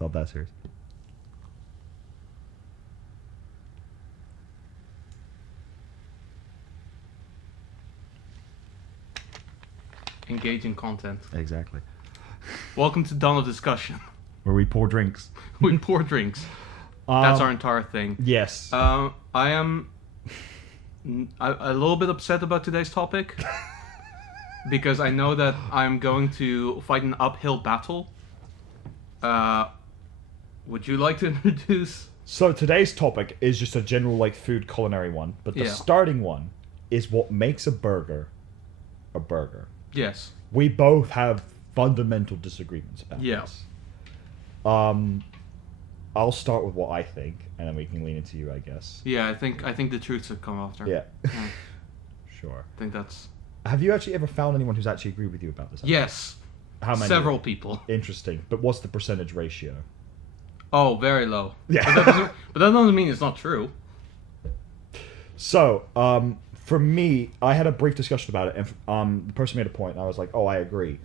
It's not that serious. Engaging content. Exactly. Welcome to Dawn of Discussion. Where we pour drinks. We pour drinks. That's our entire thing. Yes. I am a little bit upset about today's topic because I know that I'm going to fight an uphill battle. Would you like to introduce? So today's topic is just a general like food culinary one, but the starting one is what makes a burger a burger. Yes. We both have fundamental disagreements about this. I'll start with what I think, and then we can lean into you, I guess. Yeah, I think the truth should come after. Yeah. Sure. I think that's... Have you actually ever found anyone who's actually agreed with you about this? Yes. How many? Several people. Interesting. But what's the percentage ratio? Oh, very low. Yeah. But that doesn't mean it's not true. So, for me, I had a brief discussion about it, and the person made a point, and I was like, oh, I agree.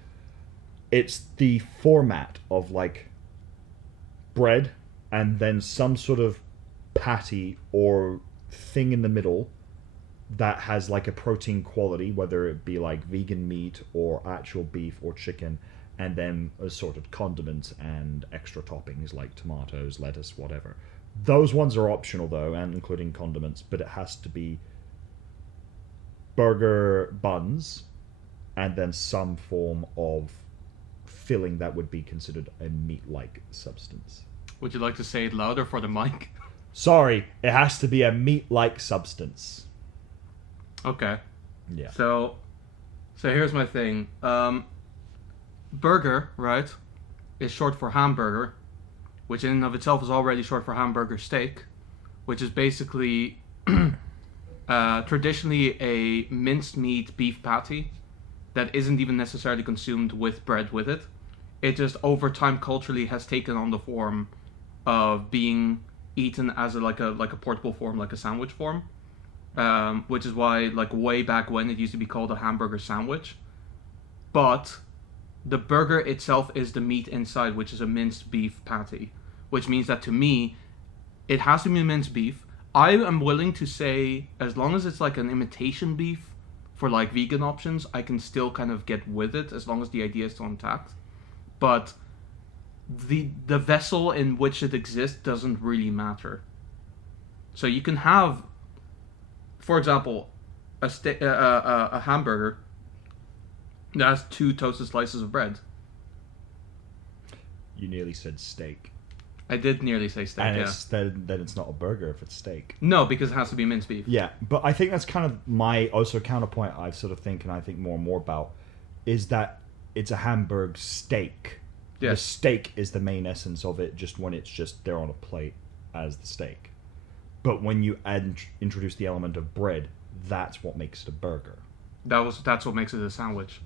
It's the format of, like, bread, and then some sort of patty or thing in the middle that has, like, a protein quality, whether it be, like, vegan meat or actual beef or chicken, and then assorted condiments and extra toppings like tomatoes, lettuce, whatever. Those ones are optional, though, and including condiments, but it has to be burger buns and then some form of filling that would be considered a meat-like substance. Would you like to say it louder for the mic? Sorry, it has to be a meat-like substance. Okay. Yeah. So here's my thing. Burger, right, is short for hamburger, which in and of itself is already short for hamburger steak, which is basically traditionally a minced meat beef patty that isn't even necessarily consumed with bread with it. It just over time culturally has taken on the form of being eaten as a portable form, like a sandwich form, which is why like way back when it used to be called a hamburger sandwich. But the burger itself is the meat inside, which is a minced beef patty, which means that to me, it has to be minced beef. I am willing to say, as long as it's like an imitation beef for like vegan options, I can still kind of get with it as long as the idea is still intact. But the vessel in which it exists doesn't really matter. So you can have, for example, a hamburger that has 2 toasted slices of bread. You nearly said steak. I did nearly say steak, and yeah. Then it's not a burger if it's steak. No, because it has to be minced beef. Yeah, but I think that's kind of my also counterpoint I sort of think, and I think more and more about, is that it's a Hamburg steak. Yes. The steak is the main essence of it, just when it's just there on a plate as the steak. But when you introduce the element of bread, that's what makes it a burger. That's what makes it a sandwich.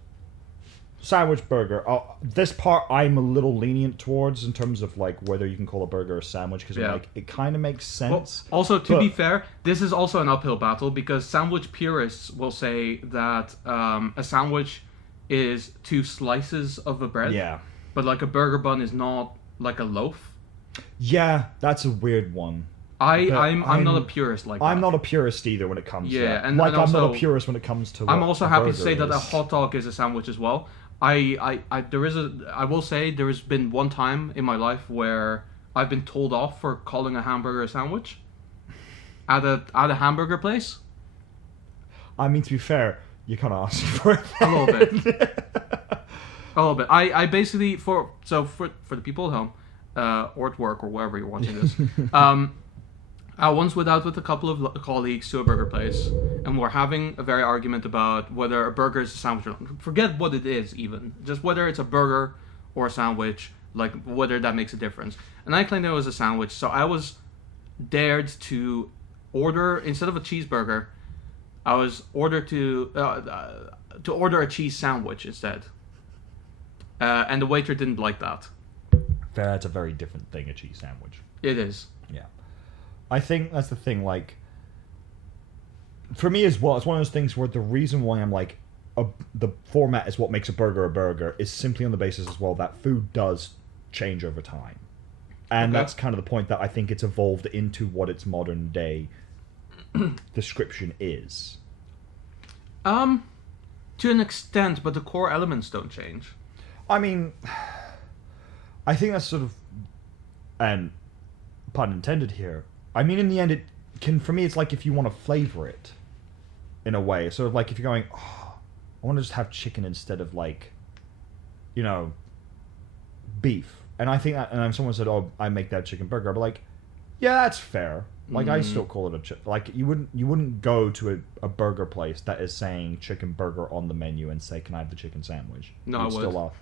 Sandwich burger. This part I'm a little lenient towards in terms of like whether you can call a burger a sandwich, because like it kind of makes sense. Well, also, to be fair, this is also an uphill battle because sandwich purists will say that a sandwich is 2 slices of a bread. Yeah. But like a burger bun is not like a loaf. Yeah, that's a weird one. I'm not a purist like that. I'm not a purist either when it comes to that. And like, and also, I'm not a purist when it comes to I'm also happy to say that is. a hot dog is a sandwich as well. I will say there has been one time in my life where I've been told off for calling a hamburger a sandwich at a hamburger place. I mean, to be fair, you kind of asked for it. A little bit. A little bit. I basically for the people at home, or at work or wherever you're watching this, I once went out with a couple of colleagues to a burger place, and we're having a very argument about whether a burger is a sandwich or not. Forget what it is, even. Just whether it's a burger or a sandwich, like whether that makes a difference. And I claimed it was a sandwich, so I was dared to order, instead of a cheeseburger, I was ordered to order a cheese sandwich instead. And the waiter didn't like that. Fair, that's a very different thing, a cheese sandwich. It is. Yeah. I think that's the thing, like, for me as well, it's one of those things where the reason why I'm like, the format is what makes a burger is simply on the basis as well that food does change over time. And Okay. that's kind of the point that I think it's evolved into what its modern day description is. To an extent, but the core elements don't change. I mean, I think that's sort of, and pun intended here. I mean, in the end, it can, for me, it's like if you want to flavor it in a way. Sort of like if you're going, oh, I want to just have chicken instead of like, you know, beef. And I think that, and someone said, oh, I make that chicken burger. But like, yeah, that's fair. Like I still call it a like you wouldn't go to a burger place that is saying chicken burger on the menu and say, can I have the chicken sandwich? No, You'd I would. still,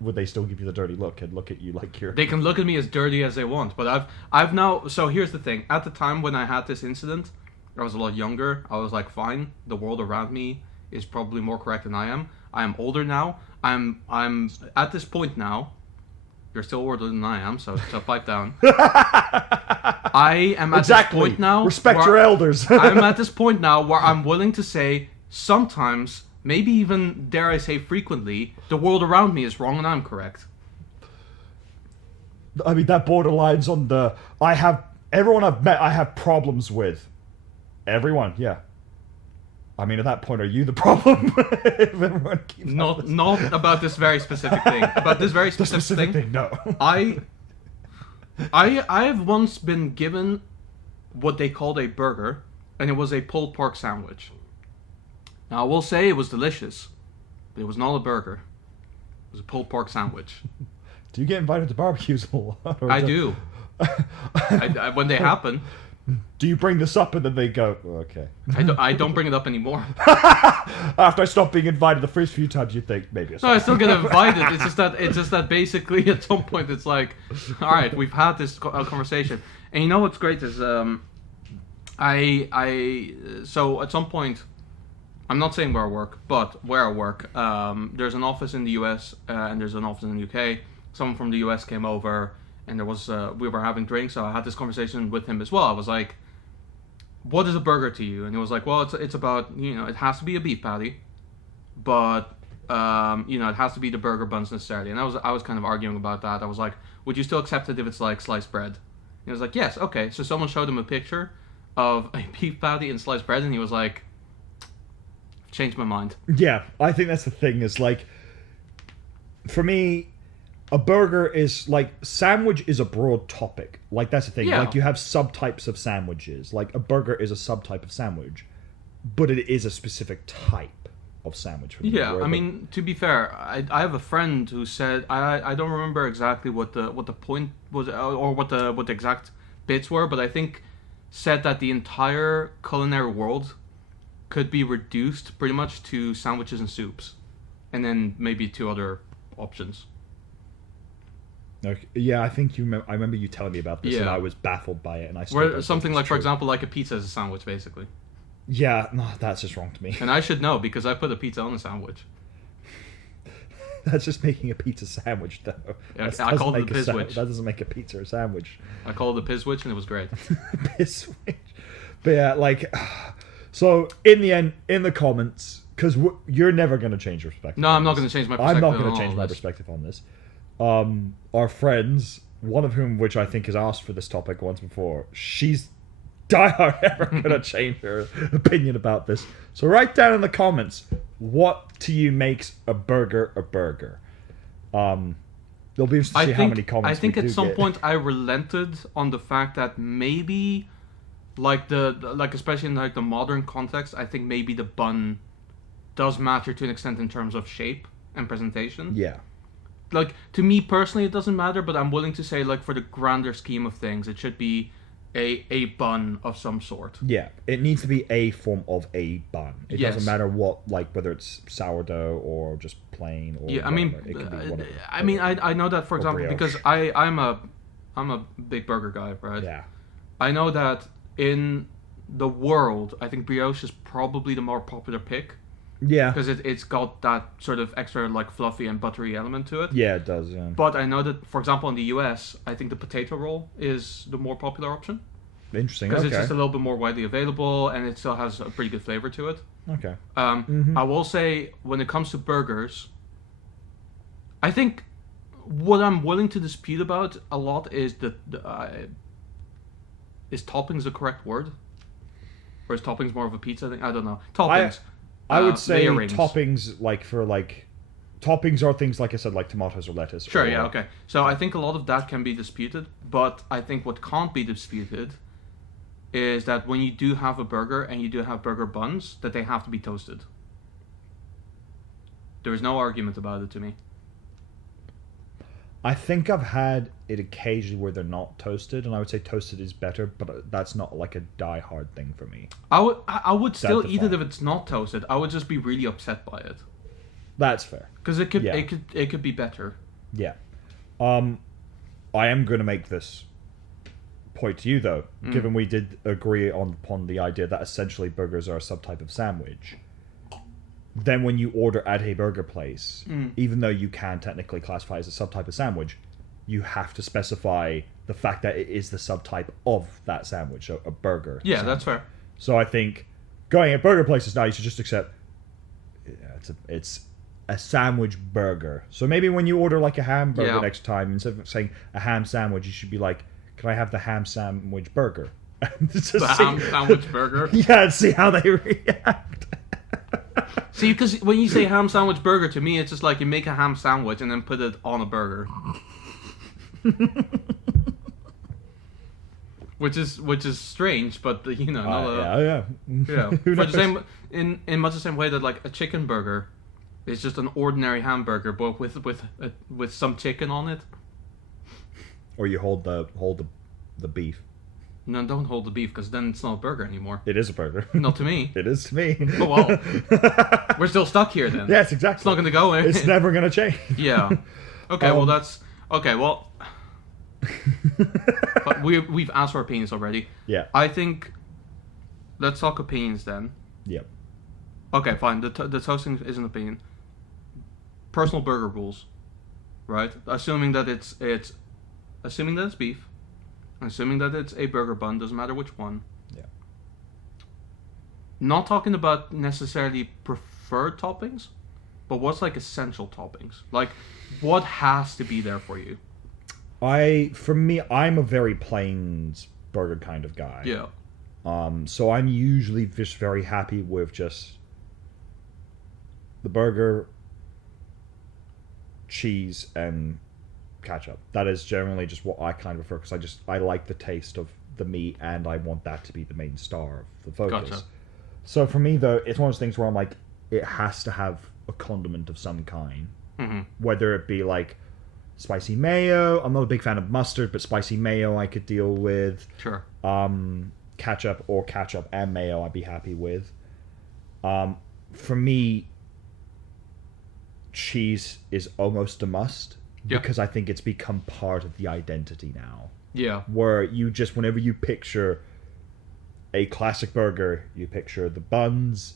would they still give you the dirty look and look at you like you're... They can look at me as dirty as they want, but I've now. So here's the thing: at the time when I had this incident, I was a lot younger. I was like, fine, the world around me is probably more correct than I am. I am older now. I'm at this point now. You're still older than I am, so pipe down. I am at this point now. Respect where your elders. I'm at this point now where I'm willing to say sometimes, maybe even dare I say frequently, the world around me is wrong and I'm correct. I mean, that borderlines on the... Everyone I've met, I have problems with. Everyone, yeah. I mean, at that point, are you the problem? If everyone keeps Not about this very specific thing. About this very the specific, specific thing, no. I have once been given what they called a burger, and it was a pulled pork sandwich. Now, I will say it was delicious, but it was not a burger. It was a pulled pork sandwich. Do you get invited to barbecues a lot? Or I do. When they happen, Do you bring this up and then they go, oh, okay. I don't bring it up anymore. After I stopped being invited the first few times, you think maybe it's No, I still get invited. It's just that basically at some point it's like, all right, we've had this conversation, and you know what's great is so at some point, I'm not saying where I work, but where I work, there's an office in the US and there's an office in the UK. Someone from the US came over, and there was we were having drinks, so I had this conversation with him as well. I was like, what is a burger to you? And he was like, well, it's about, it has to be a beef patty, but it has to be the burger buns necessarily. And I was kind of arguing about that. I was like, would you still accept it if it's like sliced bread? And he was like, yes, okay. So someone showed him a picture of a beef patty and sliced bread, and he was like, changed my mind. Yeah, I think that's the thing, is like, for me, a burger is like, sandwich is a broad topic. Like, that's the thing. Yeah. Like, you have subtypes of sandwiches. Like, a burger is a subtype of sandwich, but it is a specific type of sandwich. For me, Yeah, where I the- mean, to be fair, I have a friend who said, I don't remember exactly what the point was or what the exact bits were, but I think said that the entire culinary world could be reduced pretty much to sandwiches and soups, and then maybe two other options. Okay. Yeah, I think I remember you telling me about this, and Yeah. I was baffled by it, and I still don't Where think something it's like, for true. example, like a pizza is a sandwich, basically. Yeah, no, that's just wrong to me. And I should know because I put a pizza on a sandwich. That's just making a pizza sandwich, though. Yeah, That I doesn't called it make a a sa- Pizwich. That doesn't make a pizza a sandwich. I called it a Pizwich, and it was great. Pisswich. But yeah, like, so in the end, in the comments, because you're never going to change your perspective. No, on I'm not this. going to change my I'm perspective. not going on to all change of my this. perspective on this. Our friends, one of whom, which I think has asked for this topic once before, she's diehard ever going to change her opinion about this. So write down in the comments, what to you makes a burger a burger. It'll be interesting to see how many comments I think we at do some get. point I relented on the fact that maybe, like especially in like the modern context, I think maybe the bun does matter to an extent in terms of shape and presentation. Yeah. Like, to me personally, it doesn't matter, but I'm willing to say, like, for the grander scheme of things, it should be a bun of some sort. Yeah, it needs to be a form of a bun. It Yes. doesn't matter what, like, whether it's sourdough or just plain or Yeah, I mean, whatever. It can be whatever. I know that, for Or example, brioche. because I'm a big burger guy, right? Yeah. I know that in the world, I think brioche is probably the more popular pick Yeah. because it's got that sort of extra like fluffy and buttery element to it. Yeah, it does, yeah. But I know that, for example, in the US, I think the potato roll is the more popular option Interesting, because okay. it's just a little bit more widely available and it still has a pretty good flavor to it. Okay. I will say, when it comes to burgers, I think What I'm willing to dispute about a lot is is toppings the correct word? Or is toppings more of a pizza thing? I don't know. Toppings. I would say layerings. toppings, toppings are things like I said, like tomatoes or lettuce. Sure, or, yeah, okay. So I think a lot of that can be disputed, but I think what can't be disputed is that when you do have a burger and you do have burger buns, that they have to be toasted. There is no argument about it to me. I think I've had it occasionally where they're not toasted, and I would say toasted is better, but that's not like a die-hard thing for me. I would still eat it fine. if it's not toasted. I would just be really upset by it That's fair. because it could Yeah. it could be better. Yeah. I am going to make this point to you, though, given we did agree upon the idea that essentially burgers are a subtype of sandwich. Then when you order at a burger place, even though you can technically classify as a subtype of sandwich, you have to specify the fact that it is the subtype of that sandwich, so a burger. Yeah, sandwich. that's fair. So I think going at burger places now, you should just accept it's a sandwich burger. So maybe when you order like a hamburger Yeah. next time, instead of saying a ham sandwich, you should be like, "Can I have the ham sandwich burger?" Just The see- ham sandwich burger. Yeah, and see how they react. See, because when you say ham sandwich burger, to me, it's just like you make a ham sandwich and then put it on a burger. which is strange, but you know, not a, yeah. yeah. Who For the knows? same in much the same way that like a chicken burger is just an ordinary hamburger, but with some chicken on it. Or you hold the beef. No, don't hold the beef because then it's not a burger anymore. It is a burger. Not to me. It is to me. Oh well, we're still stuck here then. Yes, exactly. It's not going to go in. It's never gonna change. Yeah. Okay. Well, that's okay. Well, but we've asked our opinions already. Yeah. I think. Let's talk opinions then. Yep. Okay, fine. The toasting is an opinion. Personal burger rules, right? Assuming that it's beef, assuming that it's a burger bun, doesn't matter which one. Yeah. Not talking about necessarily preferred toppings, but what's like essential toppings? Like, what has to be there for you? For me, I'm a very plain burger kind of guy. Yeah. So I'm usually just very happy with just the burger, cheese, and ketchup. That is generally just what I kind of prefer because I like the taste of the meat and I want that to be the main star of the focus. Gotcha. So for me though, it's one of those things where I'm like, it has to have a condiment of some kind, whether it be like spicy mayo. I'm not a big fan of mustard, but spicy mayo I could deal with. Sure. Ketchup or ketchup and mayo I'd be happy with. For me, cheese is almost a must because I think it's become part of the identity now. Yeah. Where you just, whenever you picture a classic burger, you picture the buns,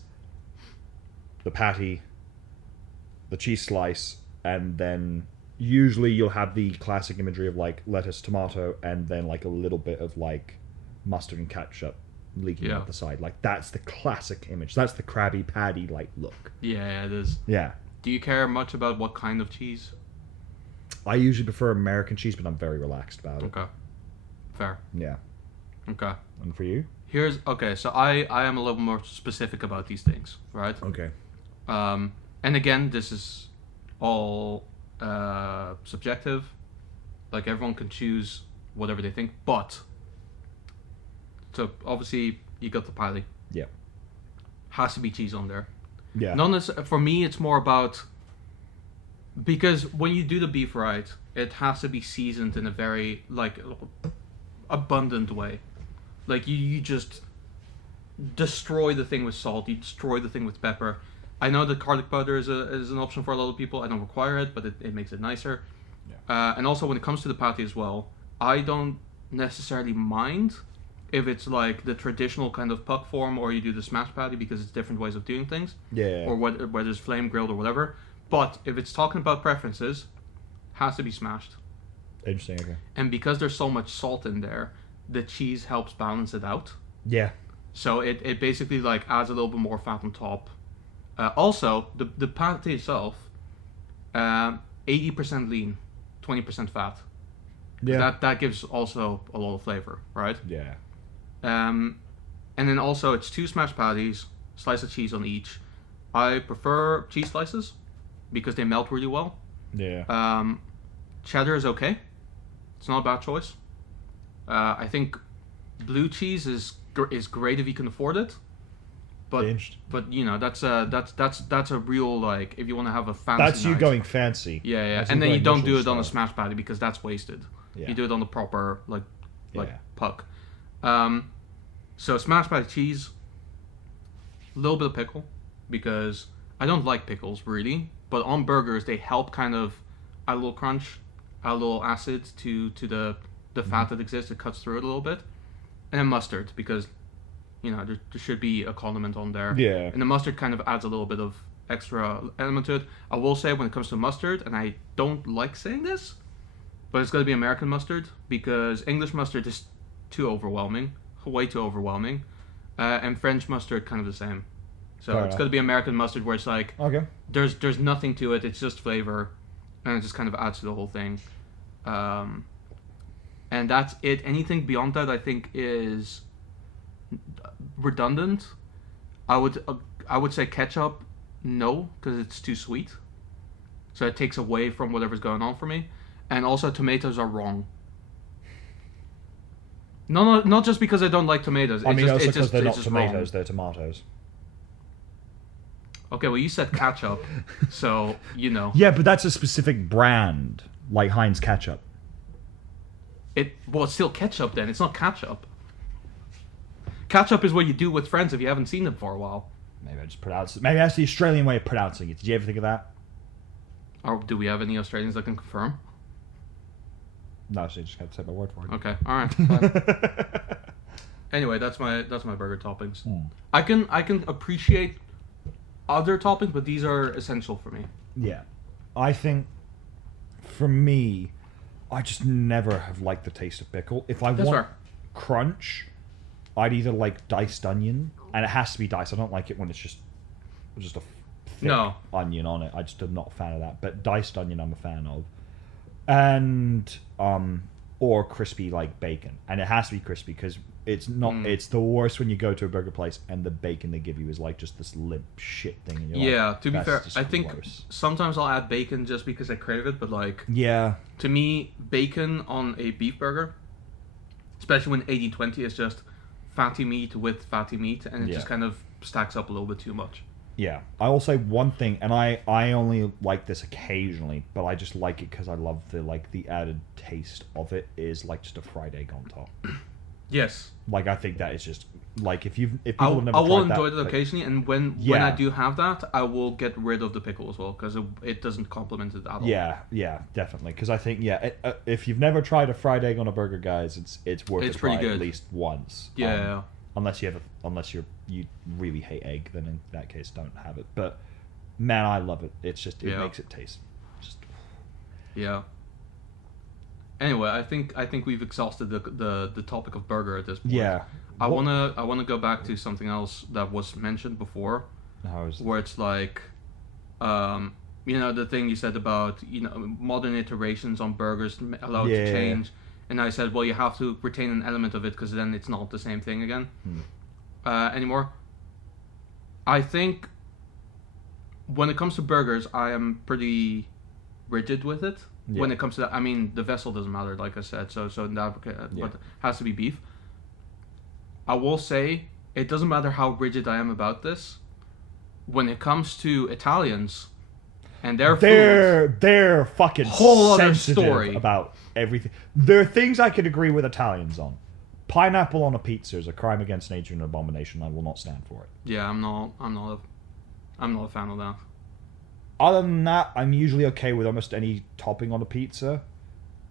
the patty, the cheese slice, and then usually you'll have the classic imagery of like lettuce, tomato, and then like a little bit of like mustard and ketchup leaking out the side. Like that's the classic image. That's the Krabby Patty like look. Yeah, it is. Yeah. Do you care much about what kind of cheese? I usually prefer American cheese, but I'm very relaxed about it. Okay. Fair. Yeah. Okay. And for you? So I am a little more specific about these things, right? Okay. And again, this is all subjective. Like everyone can choose whatever they think, but so obviously you got the patty. Yeah. Has to be cheese on there. Yeah. For me, it's more about because when you do the beef right, it has to be seasoned in a very like abundant way. Like you just destroy the thing with salt. You destroy the thing with pepper. I know that garlic powder is an option for a lot of people. I don't require it, but it makes it nicer. Yeah. And also when it comes to the patty as well, I don't necessarily mind if it's like the traditional kind of puck form or you do the smash patty because it's different ways of doing things. Yeah. Or whether it's flame grilled or whatever. But if it's talking about preferences, has to be smashed. Interesting. Okay. And because there's so much salt in there, the cheese helps balance it out. Yeah. So it basically like adds a little bit more fat on top. Also, the patty itself, 80% lean, 20% fat. Yeah. That gives also a lot of flavor, right? Yeah. And then also it's 2 smashed patties, slice of cheese on each. I prefer cheese slices because they melt really well. Yeah. Cheddar is okay. It's not a bad choice. I think blue cheese is great if you can afford it. Binged. But you know that's a real like if you want to have a fancy. That's you night. going fancy. Yeah, That's and then you going don't do it Michelin on a style. smash patty because that's wasted. Yeah. You do it on the proper like Yeah. puck. So smash patty cheese, a little bit of pickle because I don't like pickles really, but on burgers they help kind of add a little crunch, add a little acid to the fat that exists. It cuts through it a little bit, and then mustard because you know there should be a condiment on there. Yeah. And the mustard kind of adds a little bit of extra element to it. I will say when it comes to mustard, and I don't like saying this, but it's got to be American mustard because English mustard is too overwhelming, way too overwhelming, and French mustard kind of the same. So Fair it's enough. got to be American mustard where it's like Okay. there's nothing to it. It's just flavor, and it just kind of adds to the whole thing. And that's it. Anything beyond that, I think, is redundant. I would say ketchup, no, because it's too sweet. So it takes away from whatever's going on for me. And also, tomatoes are wrong. No, not just because I don't like tomatoes. I mean, also it's because they're not it's just wrong. tomatoes, they're tomatoes. Okay, well, you said ketchup, so you know. Yeah, but that's a specific brand, like Heinz ketchup. Well, it's still ketchup then. It's not ketchup. Ketchup is what you do with friends if you haven't seen them for a while. Maybe I just pronounce it. Maybe that's the Australian way of pronouncing it. Did you ever think of that? Or do we have any Australians that can confirm? No, so you just have to take my word for it. Okay, all right. Fine. Anyway, that's my burger toppings. I can appreciate other toppings, but these are essential for me. Yeah. I think, for me, I just never have liked the taste of pickle. If I That's want fair. crunch, I'd either like diced onion, and it has to be diced. I don't like it when it's just a thick No. onion on it. I just am not a fan of that. But diced onion, I'm a fan of. And or crispy like bacon, and it has to be crispy because it's not. It's the worst when you go to a burger place and the bacon they give you is like just this limp shit thing. And you're Yeah, like, to be "That's fair, just I think gross." sometimes I'll add bacon just because I crave it, but like Yeah, to me, bacon on a beef burger, especially when 80-20 is just fatty meat with fatty meat, and it Yeah. just kind of stacks up a little bit too much. yeah. I will say one thing, and I only like this occasionally, but I just like it because I love the added taste of it. Is like just a fried egg on top. Yes, Like I think that is just like if people I have never will tried enjoy that, it like, occasionally, and when Yeah. I do have that, I will get rid of the pickle as well because it doesn't complement it at all. Yeah, definitely. Because I think, if you've never tried a fried egg on a burger, guys, it's worth It's a try pretty good. at least once. Yeah. Unless you you really hate egg, then in that case, don't have it. But man, I love it. It's just it Yeah. makes it taste. Just Yeah. Anyway, I think we've exhausted the topic of burger at this point. yeah. I wanna go back to something else that was mentioned before, How is where it's like, the thing you said about modern iterations on burgers allowed Yeah. to change, and I said, well, you have to retain an element of it because then it's not the same thing again anymore. I think when it comes to burgers, I am pretty rigid with it. Yeah. When it comes to that, I mean, the vessel doesn't matter, like I said. So in that, but it has to be beef. I will say it doesn't matter how rigid I am about this. When it comes to Italians and their food, they're fucking Whole other sensitive story. about everything. There are things I could agree with Italians on. Pineapple on a pizza is a crime against nature and an abomination. I will not stand for it. yeah, I'm not a fan of that. Other than that, I'm usually okay with almost any topping on a pizza.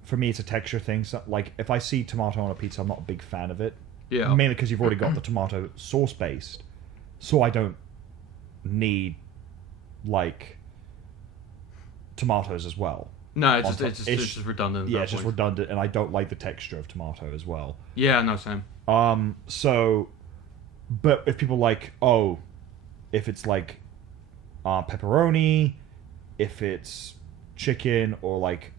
For me, it's a texture thing. So, like, if I see tomato on a pizza, I'm not a big fan of it. Yeah. Mainly because you've already got the tomato sauce based. So I don't need, like, tomatoes as well. No, On top. it's just redundant. At Yeah, that it's just point. redundant, and I don't like the texture of tomato as well. Yeah, no, same. So, but if people like, if it's like pepperoni, if it's chicken, or like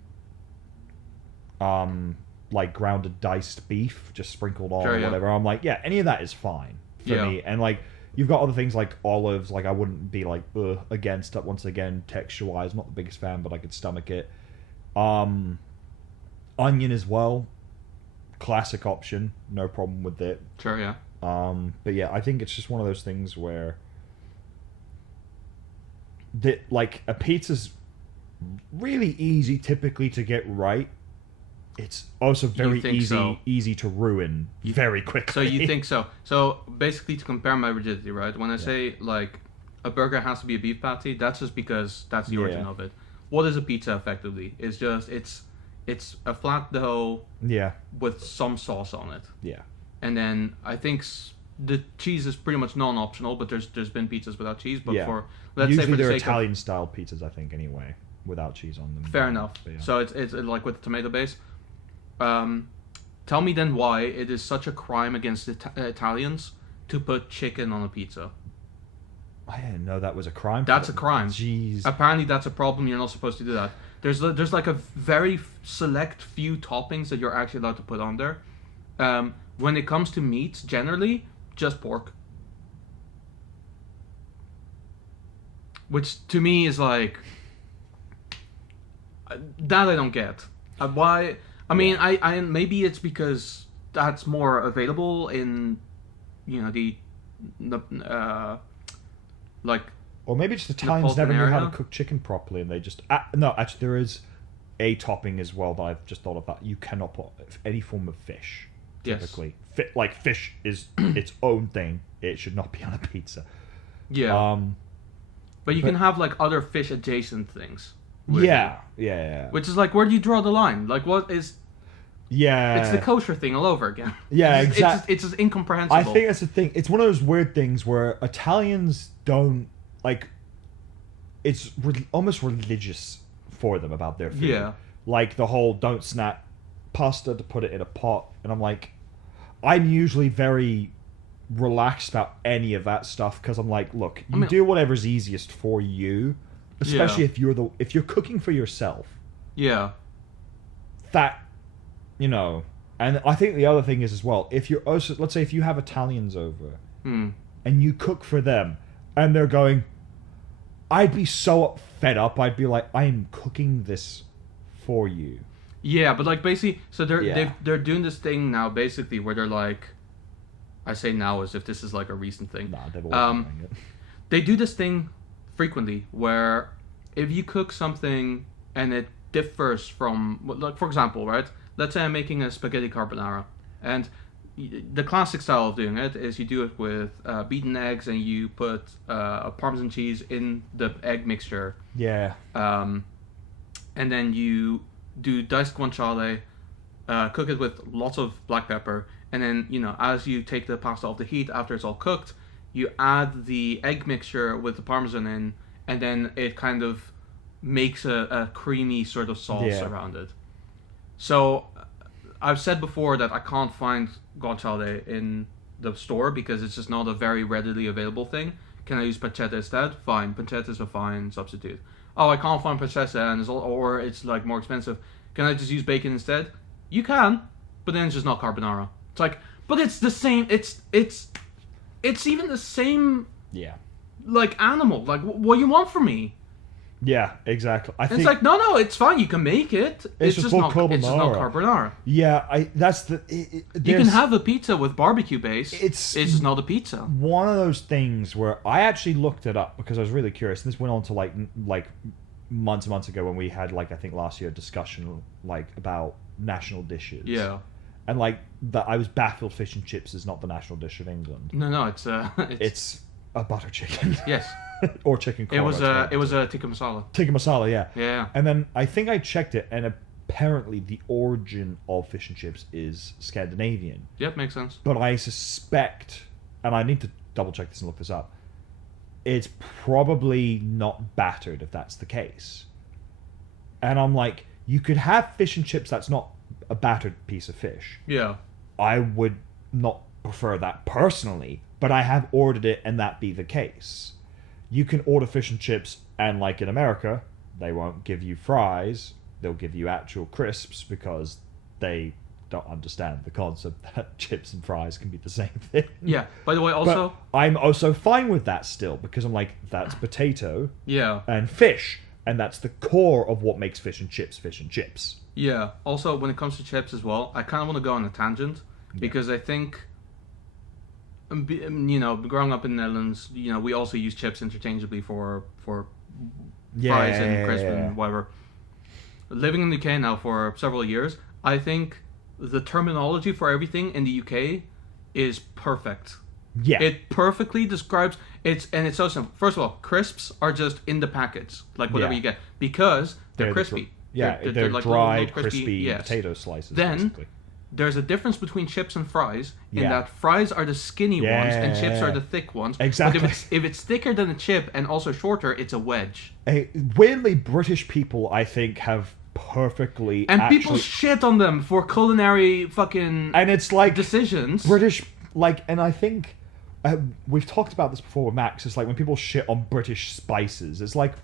like grounded diced beef just sprinkled on Sure, or yeah. whatever. I'm like, yeah, any of that is fine for Yeah. me. And like you've got other things like olives. Like I wouldn't be like against it. Once again, texture wise, not the biggest fan, but I could stomach it. Onion as well, classic option, no problem with it. Sure, yeah. But yeah, I think it's just one of those things where that like a pizza's really easy typically to get right. It's also very think so? easy to ruin very quickly. So you think so? So basically, to compare my rigidity, right? When I say like a burger has to be a beef patty, that's just because that's the origin Yeah. of it. What is a pizza effectively? It's just it's a flat dough Yeah, with some sauce on it, yeah, and then I think the cheese is pretty much non-optional. But there's been pizzas without cheese. But yeah. for let's Usually say for the they're sake Italian style pizzas, I think, anyway, without cheese on them. of fair enough. But yeah. So it's like with the tomato base. Tell me then why it is such a crime against Italians to put chicken on a pizza. I didn't know that was a crime. That's a crime. Jeez. Apparently, that's a problem. You're not supposed to do that. There's like a very select few toppings that you're actually allowed to put on there. When it comes to meats, generally just pork, which to me is like that I don't get. Why? I mean, I maybe it's because that's more available in, you know, the like. Or maybe just Italians never Napoleon knew how to area? cook chicken properly, and they just no. Actually, there is a topping as well that I've just thought of that you cannot put any form of fish. Yes. Typically, like fish is its own thing. It should not be on a pizza. Yeah. But you but- can have like other fish adjacent things. with Yeah, it, yeah, which is like, where do you draw the line? Like, what is? yeah. It's the kosher thing all over again. Yeah, It's exact- It's just incomprehensible. I think that's the thing. It's one of those weird things where Italians don't like. It's almost religious for them about their food. Yeah. Like the whole don't snap pasta to put it in a pot, and I'm like, I'm usually very relaxed about any of that stuff because I'm like, look, you do whatever's easiest for you, especially Yeah. if you're cooking for yourself. Yeah. That, you know, and I think the other thing is as well, if you're also, let's say if you have Italians over Hmm. and you cook for them and they're going, I'd be so fed up. I'd be like, I am cooking this for you. Yeah, but like basically, so Yeah. they're doing this thing now, basically, where they're like, I say now as if this is like a recent thing. Nah, they've always been doing it. They do this thing frequently where if you cook something and it differs from, like for example, right? Let's say I'm making a spaghetti carbonara, and the classic style of doing it is you do it with beaten eggs and you put a Parmesan cheese in the egg mixture, Yeah. and then you do diced guanciale, cook it with lots of black pepper, and then, you know, as you take the pasta off the heat after it's all cooked, you add the egg mixture with the Parmesan in, and then it kind of makes a creamy sort of sauce Yeah. around it. So I've said before that I can't find guanciale in the store because it's just not a very readily available thing. Can I use pancetta instead? Fine, pancetta is a fine substitute. Oh, I can't find pancetta and or it's like more expensive. Can I just use bacon instead? You can, but then it's just not carbonara. It's like, but it's the same. It's even the same Yeah. like animal. Like, what do you want from me? Yeah, exactly. I And think it's like, no, it's fine. You can make it. It's just just not not. It's just not carbonara. carbonara. yeah, that's the You can there's have a pizza with barbecue base. It's- just not a pizza. one of those things where I actually looked it up because I was really curious. And this went on to like months and months ago when we had like I think last year a discussion like about national dishes. Yeah. And like that I was baffled fish and chips is not the national dish of England. No, it's It's a butter chicken. yes. or chicken It was korma, it was a tikka masala. tikka masala, yeah. Yeah. And then I think I checked it, and apparently the origin of fish and chips is Scandinavian. Yep, makes sense. But I suspect, and I need to double check this and look this up, it's probably not battered if that's the case. And I'm like, you could have fish and chips that's not a battered piece of fish. Yeah. I would not prefer that personally, but I have ordered it and that be the case. You can order fish and chips, and like in America, they won't give you fries, they'll give you actual crisps because they don't understand the concept that chips and fries can be the same thing. Yeah. By the way, also. But I'm also fine with that still, because I'm like, that's potato Yeah. and fish, and that's the core of what makes fish and chips. Yeah. Also, when it comes to chips as well, I kind of want to go on a tangent because I think, growing up in the Netherlands, we also use chips interchangeably for fries and crisps and whatever. Living in the UK now for several years, I think the terminology for everything in the UK is perfect. Yeah. It perfectly describes it's so simple. First of all, crisps are just in the packets, like whatever Yeah. you get, because they're crispy. They're like dry, little crispy, crispy yes. potato slices. Then basically. there's a difference between chips and fries in Yeah. that fries are the skinny ones and chips Yeah. are the thick ones. Exactly. But if it's thicker than a chip and also shorter, it's a wedge. Weirdly, British people, I think, have perfectly And actually, people shit on them for culinary fucking and it's like decisions. British, like, and I think we've talked about this before with Max. It's like when people shit on British spices, it's like,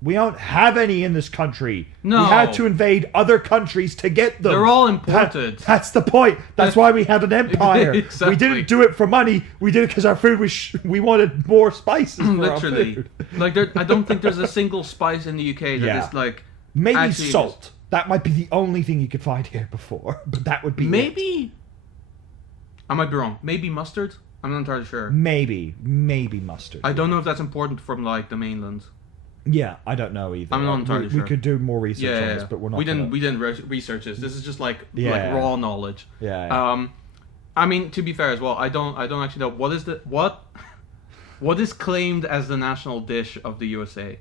we don't have any in this country. No. We had to invade other countries to get them. They're all imported. That's the point. That's why we had an empire. Exactly. We didn't do it for money. We did it because our food was. We wanted more spices. For Literally, our food. like I don't think there's a single spice in the UK that Yeah. is like Maybe actually salt. That might be the only thing you could find here before. But that would be Maybe I might be wrong. Maybe mustard. I'm not entirely sure. Maybe mustard. I don't know if that's important from like the mainland. Yeah, I don't know either. I'm not entirely we sure. could do more research Yeah, on yeah, this, but we're not. We didn't research this. This is just like Yeah. raw knowledge. Yeah. I mean, to be fair as well, I don't actually know what is claimed as the national dish of the USA.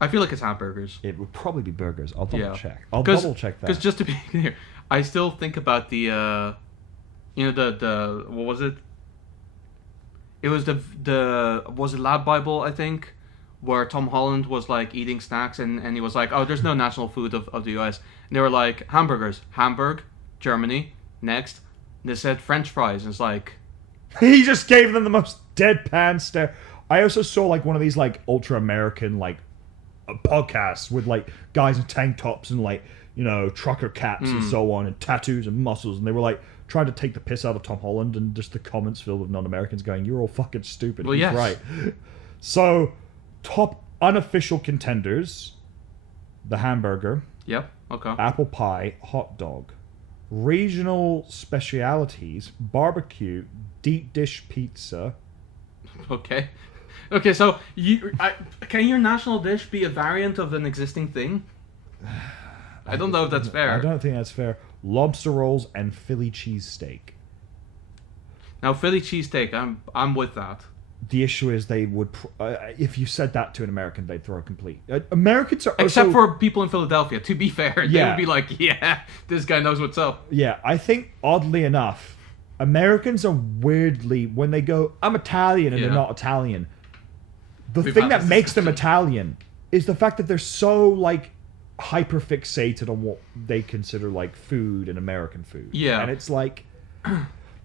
I feel like it's hamburgers. It would probably be burgers. I'll double check. I'll 'Cause- double check that. Because just to be clear, I still think about the the what was it? It was was it Lab Bible, I think, where Tom Holland was like eating snacks and he was like, oh, there's no national food of the US. And they were like, hamburgers. Hamburg, Germany. Next. And they said French fries. And it's like... He just gave them the most deadpan stare. I also saw like one of these like ultra American like podcasts with like guys in tank tops and like, trucker caps and so on and tattoos and muscles, and they were like trying to take the piss out of Tom Holland, and just the comments filled with non-Americans going, "You're all fucking stupid." Well, He's yes. right. So, top unofficial contenders: the hamburger, Yep. Okay. apple pie, hot dog. Regional specialities: barbecue, deep dish pizza. Okay. Okay, so can your national dish be a variant of an existing thing? I don't know if that's fair. I don't think that's fair. Lobster rolls and Philly cheesesteak. Now, Philly cheesesteak, I'm with that. The issue is they would, if you said that to an American, they'd throw a complete. Americans are Except also, for people in Philadelphia. To be fair, they Yeah. would be like, yeah, this guy knows what's up. Yeah, I think oddly enough, Americans are weirdly, when they go, I'm Italian, and Yeah. they're not Italian. The We've thing had that this makes them discussion. Italian is the fact that they're so like hyper fixated on what they consider like food and American food. Yeah. And it's like,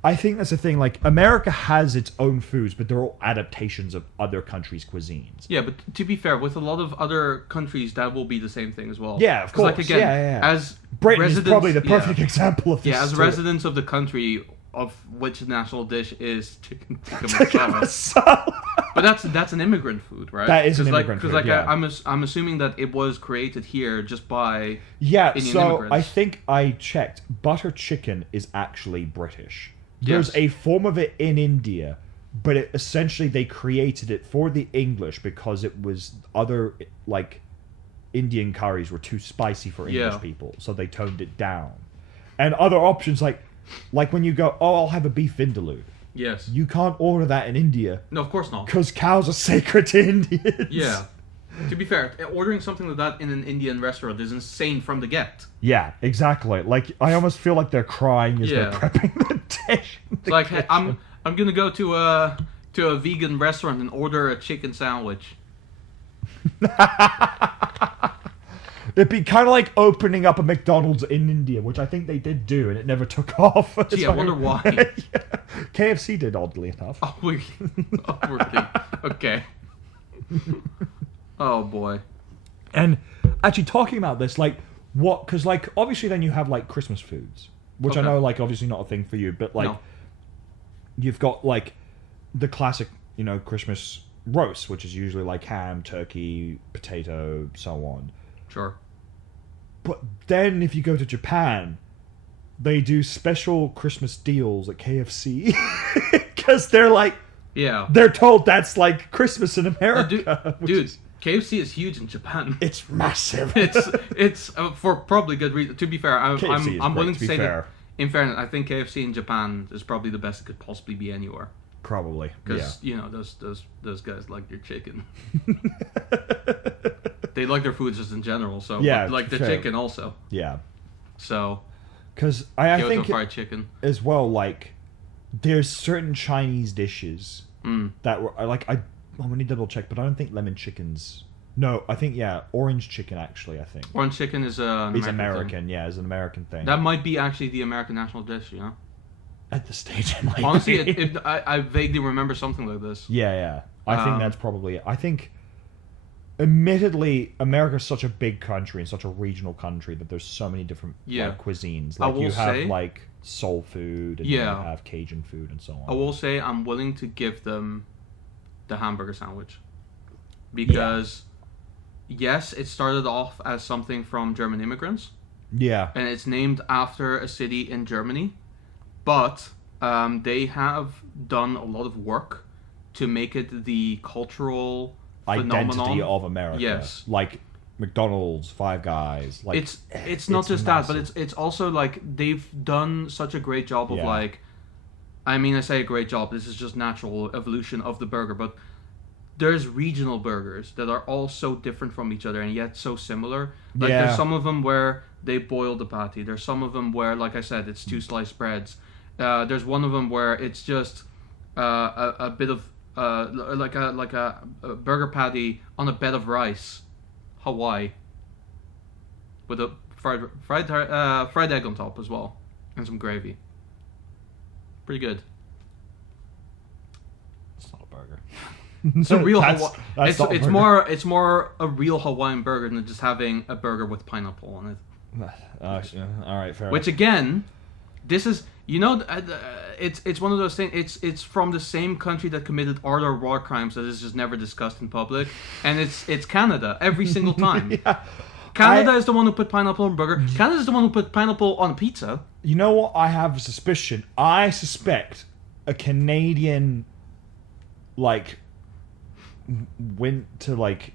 I think that's the thing. Like, America has its own foods, but they're all adaptations of other countries' cuisines. Yeah, but to be fair, with a lot of other countries, that will be the same thing as well. Yeah, of 'Cause, course. Like, again, Yeah. as Britain is residents, probably the perfect example of this. Yeah, as too. residents of the country, of which national dish is chicken Tikka masala. masala. But that's an immigrant food, right? That is an 'Cause, immigrant Because food, yeah. I'm assuming that it was created here just by Yeah, Indian so immigrants. I think I checked. Butter chicken is actually British. There's Yes. a form of it in India, but essentially they created it for the English because it was other like Indian curries were too spicy for English Yeah. people, so they toned it down. And other options like when you go, oh, I'll have a beef vindaloo. yes. You can't order that in India No, of course not. because cows are sacred to Indians. Yeah. To be fair, ordering something like that in an Indian restaurant is insane from the get. Yeah, exactly. Like I almost feel like they're crying as they're Yeah. prepping the dish. It's like, hey, I'm gonna go to a vegan restaurant and order a chicken sandwich. It'd be kind of like opening up a McDonald's in India, which I think they did do, and it never took off. Gee, I wonder why. Yeah. KFC did, oddly enough. Oh, really? Oh, really? Okay. Oh boy. And actually, talking about this, like, what? Because like obviously then you have like Christmas foods, which I Okay. know like obviously not a thing for you, but like No. you've got like the classic, Christmas roast, which is usually like ham, turkey, potato, so on. Sure. But then if you go to Japan, they do special Christmas deals at KFC because Yeah. they're told that's like Christmas in America. which Dude, is- KFC is huge in Japan. it's massive. It's for probably good reason. To be fair, KFC is I'm great, willing to to be say fair. that. In fairness, I think KFC in Japan is probably the best it could possibly be anywhere. Probably, yeah. Because those guys like their chicken. They like their food just in general. So Yeah, but like the fair. chicken also. Yeah, So because I Kyoto think fried chicken. as well, like there's certain Chinese dishes that were I'm gonna double check, but I don't think lemon chicken's. No, I think orange chicken actually. I think Orange chicken is an is American. American. Thing. Yeah, is an American thing. That might be actually the American national dish. You know. At the stage, it might Honestly, be. I vaguely remember something like this. Yeah. I think Um, that's probably it. I think, admittedly, America's such a big country and such a regional country that there's so many different Yeah. like, cuisines. I Like you will have say- like soul food, and Yeah. then you have Cajun food, and so on. I will say I'm willing to give them the hamburger sandwich because yes, it started off as something from German immigrants Yeah, and it's named after a city in Germany, but they have done a lot of work to make it the cultural identity phenomenon. of America. Yes. like McDonald's, Five Guys. Like It's not it's just that, but massive. it's also like they've done such a great job of Yeah. like, I mean, I say a great job. This is just natural evolution of the burger, but there's regional burgers that are all so different from each other and yet so similar. Like Yeah. there's some of them where they boil the patty. There's some of them where, like I said, it's two sliced breads. There's one of them where it's just a bit of like a burger patty on a bed of rice, Hawaii, with a fried egg on top as well, and some gravy. Pretty good. it's not a burger. It's a real That's It's not a it's burger. it's more a real Hawaiian burger than just having a burger with pineapple on it. Yeah, all right, fair Which enough. again, this is it's one of those things. It's from the same country that committed other war crimes that is just never discussed in public, and it's Canada every single time. Yeah. Canada I- is the one who put pineapple on a burger. Canada is the one who put pineapple on a pizza. You know what? I have a suspicion. I suspect a Canadian, like, went to like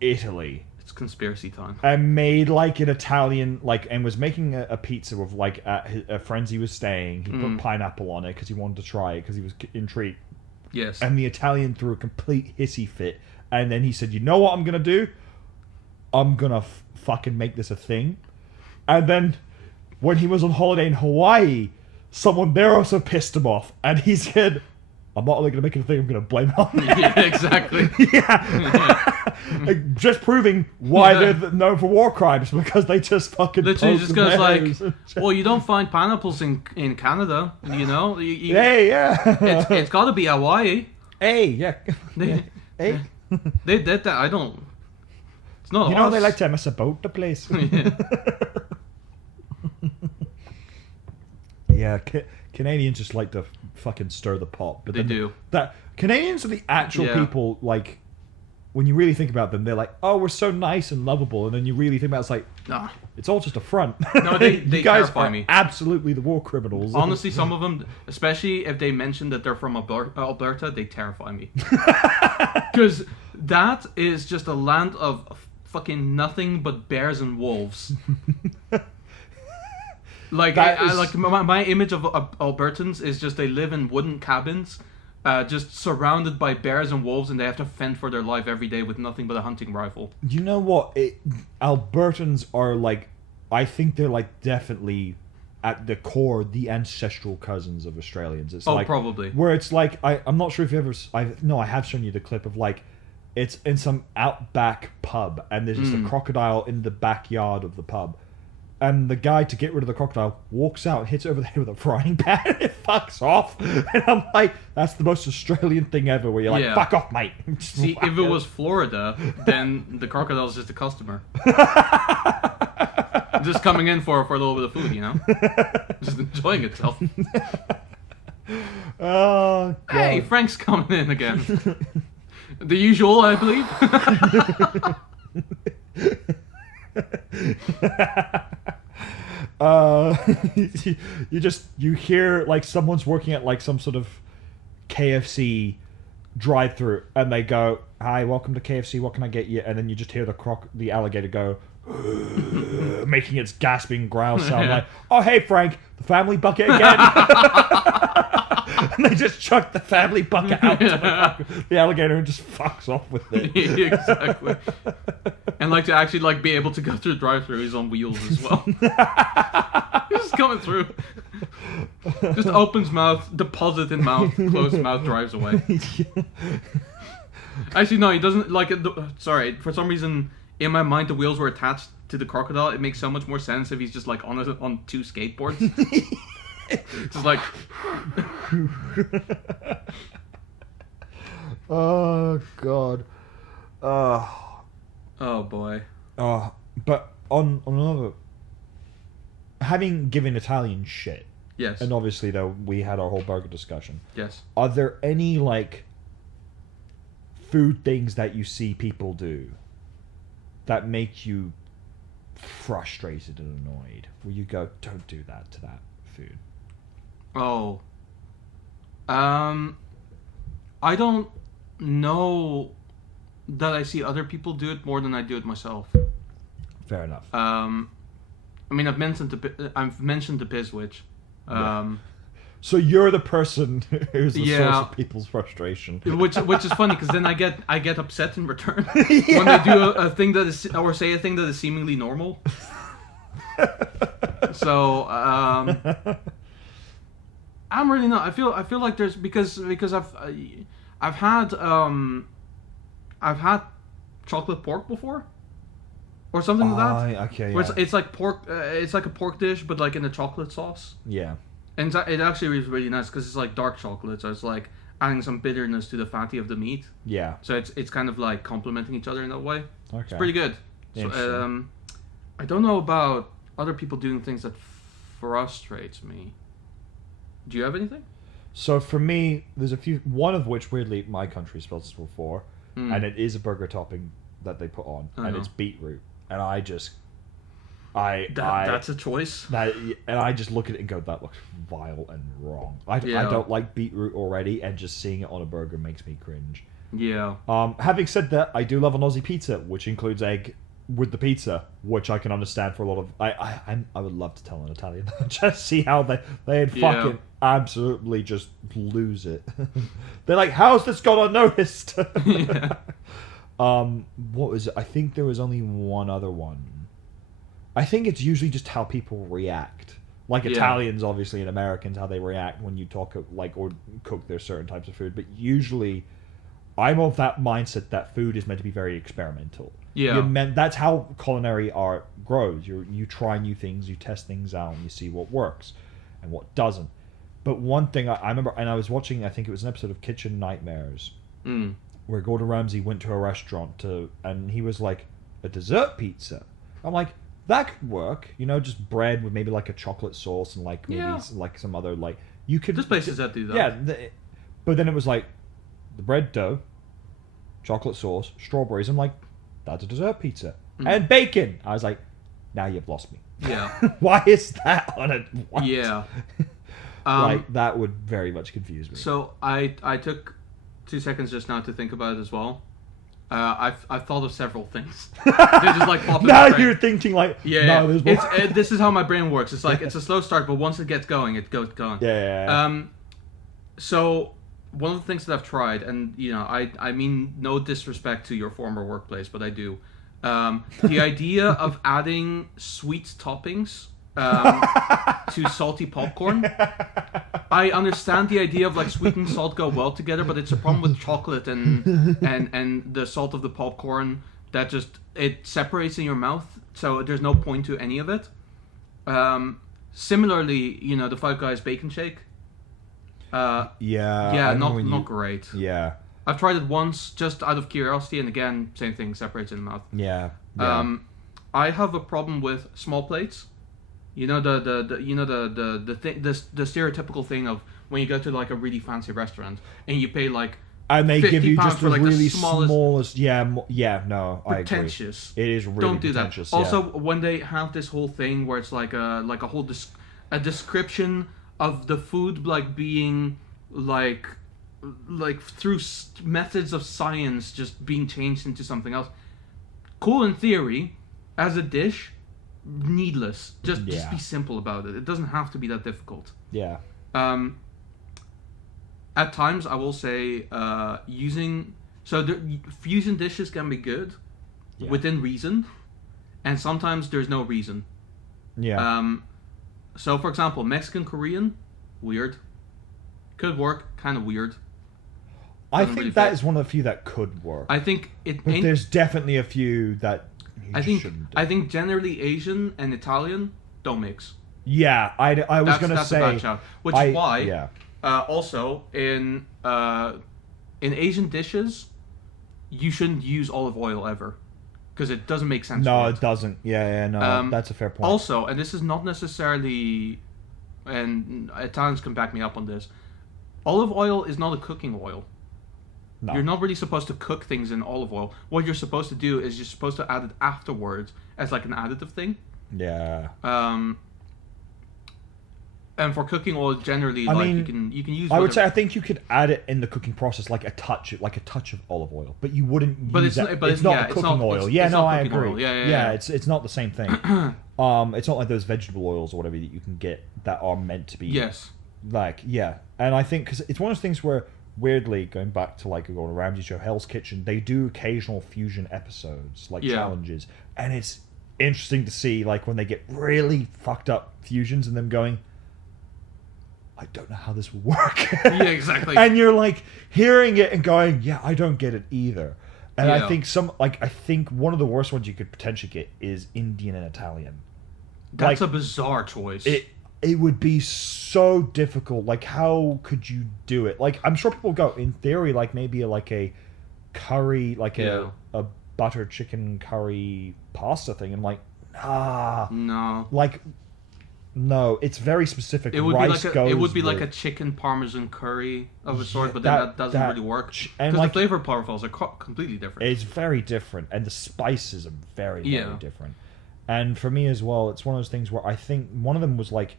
Italy It's conspiracy time. and made like an Italian, like, and was making a pizza with like a friends he was staying. He put pineapple on it because he wanted to try it because he was intrigued. Yes. And the Italian threw a complete hissy fit. And then he said, "You know what I'm gonna do? I'm gonna fucking make this a thing." And then when he was on holiday in Hawaii, someone there also pissed him off, and he said, "I'm not only gonna make it a thing, I'm gonna blame it on them." Yeah, exactly. Yeah. Like, just proving why they're known for war crimes, because they just fucking Literally poke just goes like, theirs. well, you don't find pineapples in Canada, you know? Hey, yeah. It's got to be Hawaii. Hey, yeah. They, Hey. they did that. I don't. It's not. You know us. they like to mess about the place. Yeah. Yeah, Canadians just like to fucking stir the pot. But They then do. That Canadians are the actual Yeah. people. Like, when you really think about them, they're like, "Oh, we're so nice and lovable," and then you really think about it, it's like, Nah. it's all just a front. No, they you guys terrify are me. absolutely the war criminals. Honestly, some of them, especially if they mention that they're from Alberta, they terrify me. Because that is just a land of fucking nothing but bears and wolves. Like, That is- like my image of Albertans is just they live in wooden cabins, just surrounded by bears and wolves, and they have to fend for their life every day with nothing but a hunting rifle. You know what? Albertans are like, I think they're like definitely at the core the ancestral cousins of Australians. It's Oh, like, probably. where it's like I'm not sure if you ever I have shown you the clip of like it's in some outback pub and there's just a crocodile in the backyard of the pub. And the guy, to get rid of the crocodile, walks out and hits it over the head with a frying pan and it fucks off. And I'm like, that's the most Australian thing ever, where you're like, Yeah. fuck off, mate. See, if it was Florida, then the crocodile's just a customer. Just coming in for a little bit of food, just enjoying itself. Oh, God. Hey, Frank's coming in again. The usual, I believe. You hear like someone's working at like some sort of KFC drive-through, and they go, "Hi, welcome to KFC. What can I get you?" And then you just hear the alligator go, making its gasping growl sound like, "Oh, hey, Frank, the family bucket again." And they just chuck the family bucket out to the alligator and just fucks off with it. Exactly. And like to actually like be able to go through the drive-through, he's on wheels as well. He's just coming through. Just opens mouth, deposit in mouth, closed mouth, drives away. Actually, no, he doesn't like it. Sorry, for some reason in my mind the wheels were attached to the crocodile. It makes so much more sense if he's just like on two skateboards. Just like. Oh, God. Oh boy. But on another, having given Italian shit, Yes. and obviously though we had our whole burger discussion. Yes. Are there any like food things that you see people do that make you frustrated and annoyed? Where you go, don't do that to that food. Oh. I don't know that I see other people do it more than I do it myself. Fair enough. I mean, I've mentioned the Pizwitch. So you're the person who's the source Yeah. of people's frustration. which is funny because then I get upset in return when they do a thing that is or say a thing that is seemingly normal. So I'm really not. I feel like there's because I've had chocolate pork before, or something like that. Okay, Where yeah. it's like pork. It's like a pork dish, but like in a chocolate sauce. Yeah. And it actually is really nice because it's like dark chocolate, so it's like adding some bitterness to the fatty of the meat. Yeah. So it's kind of like complementing each other in that way. Okay. It's pretty good. So, I don't know about other people doing things that frustrates me. Do you have anything? So for me, there's a few. One of which, weirdly, my country is responsible for, and it is a burger topping that they put on, and it's beetroot. And I just, That's a choice. and I just look at it and go, that looks vile and wrong. I don't like beetroot already, and just seeing it on a burger makes me cringe. Yeah. Having said that, I do love an Aussie pizza, which includes egg with the pizza, which I can understand for a lot of. I would love to tell an Italian just see how they'd fucking absolutely just lose it. They're like, how's this gone unnoticed? Yeah. What was it? I think there was only one other one. I think it's usually just how people react. Like Italians, obviously, and Americans, how they react when you talk or cook their certain types of food. But usually, I'm of that mindset that food is meant to be very experimental. Yeah. That's how culinary art grows. You try new things, you test things out, and you see what works and what doesn't. But one thing I remember, and I was watching, I think it was an episode of Kitchen Nightmares, where Gordon Ramsay went to a restaurant and he was like, a dessert pizza. I'm like, that could work, just bread with maybe like a chocolate sauce and like maybe like some other like you could. There's places that do that. Yeah, but then it was like the bread dough, chocolate sauce, strawberries. I'm like, that's a dessert pizza and bacon. I was like, now you've lost me. Yeah. Why is that on a? What? Yeah. Like that would very much confuse me. So I took 2 seconds just now to think about it as well. I've thought of several things. They just like pop in now my brain. you're thinking like, Yeah. no, there's more. This is how my brain works. It's like it's a slow start, but once it gets going, it goes going. Yeah. So one of the things that I've tried, and I mean no disrespect to your former workplace, but I do. The idea of adding sweet toppings to salty popcorn. I understand the idea of like sweet and salt go well together, but it's a problem with chocolate and the salt of the popcorn that just it separates in your mouth, so there's no point to any of it. Similarly, the Five Guys bacon shake. Not great. Yeah. I've tried it once just out of curiosity, and again, same thing, separates in the mouth. Yeah. I have a problem with small plates. You know the stereotypical thing of when you go to like a really fancy restaurant and you pay like And they give you £50 just for the like really the smallest, smallest. Yeah, no, I agree. pretentious. It is really Don't do that. pretentious. Yeah. Also, when they have this whole thing where it's like a whole a description of the food like being like through methods of science just being changed into something else. Cool in theory, as a dish, needless. Just be simple about it. It doesn't have to be that difficult. Yeah. At times, I will say fusion dishes can be good within reason, and sometimes there's no reason. Yeah. So, for example, Mexican Korean, weird. Could work, kind of weird. I think that is one of the few that could work. I think it. But there's definitely a few that you shouldn't do. I think generally Asian and Italian don't mix. Yeah, I was gonna that's say. a bad shout. Which is why. Yeah. Also, in Asian dishes, you shouldn't use olive oil ever, because it doesn't make sense. No, it doesn't. Yeah, no, that's a fair point. Also, and this is not necessarily, and Italians can back me up on this, olive oil is not a cooking oil. No. You're not really supposed to cook things in olive oil. What you're supposed to do is you're supposed to add it afterwards as like an additive thing. Yeah. And for cooking oil, generally, I like mean, you can use. I would say I think you could add it in the cooking process, like a touch of olive oil, but you wouldn't use that. But it's not cooking oil. I agree. Oil. Yeah. It's not the same thing. It's not like those vegetable oils or whatever that you can get that are meant to be. Yes. Like and I think because it's one of those things where weirdly going back to like a Gordon Ramsay show, Hell's Kitchen, they do occasional fusion episodes like challenges, and it's interesting to see like when they get really fucked up fusions and them going, I don't know how this will work. Yeah, exactly. And you're like hearing it and going, yeah, I don't get it either. And I think one of the worst ones you could potentially get is Indian and Italian. That's a bizarre choice. It would be so difficult. Like, how could you do it? Like, I'm sure people go, in theory, like maybe like a curry, like a butter chicken curry pasta thing. And like, no. Like, no, it's very specific. It would be like a chicken parmesan curry of a sort, but then that doesn't really work because the flavor profiles are completely different. It's very different, and the spices are very different. And for me as well, it's one of those things where I think one of them was like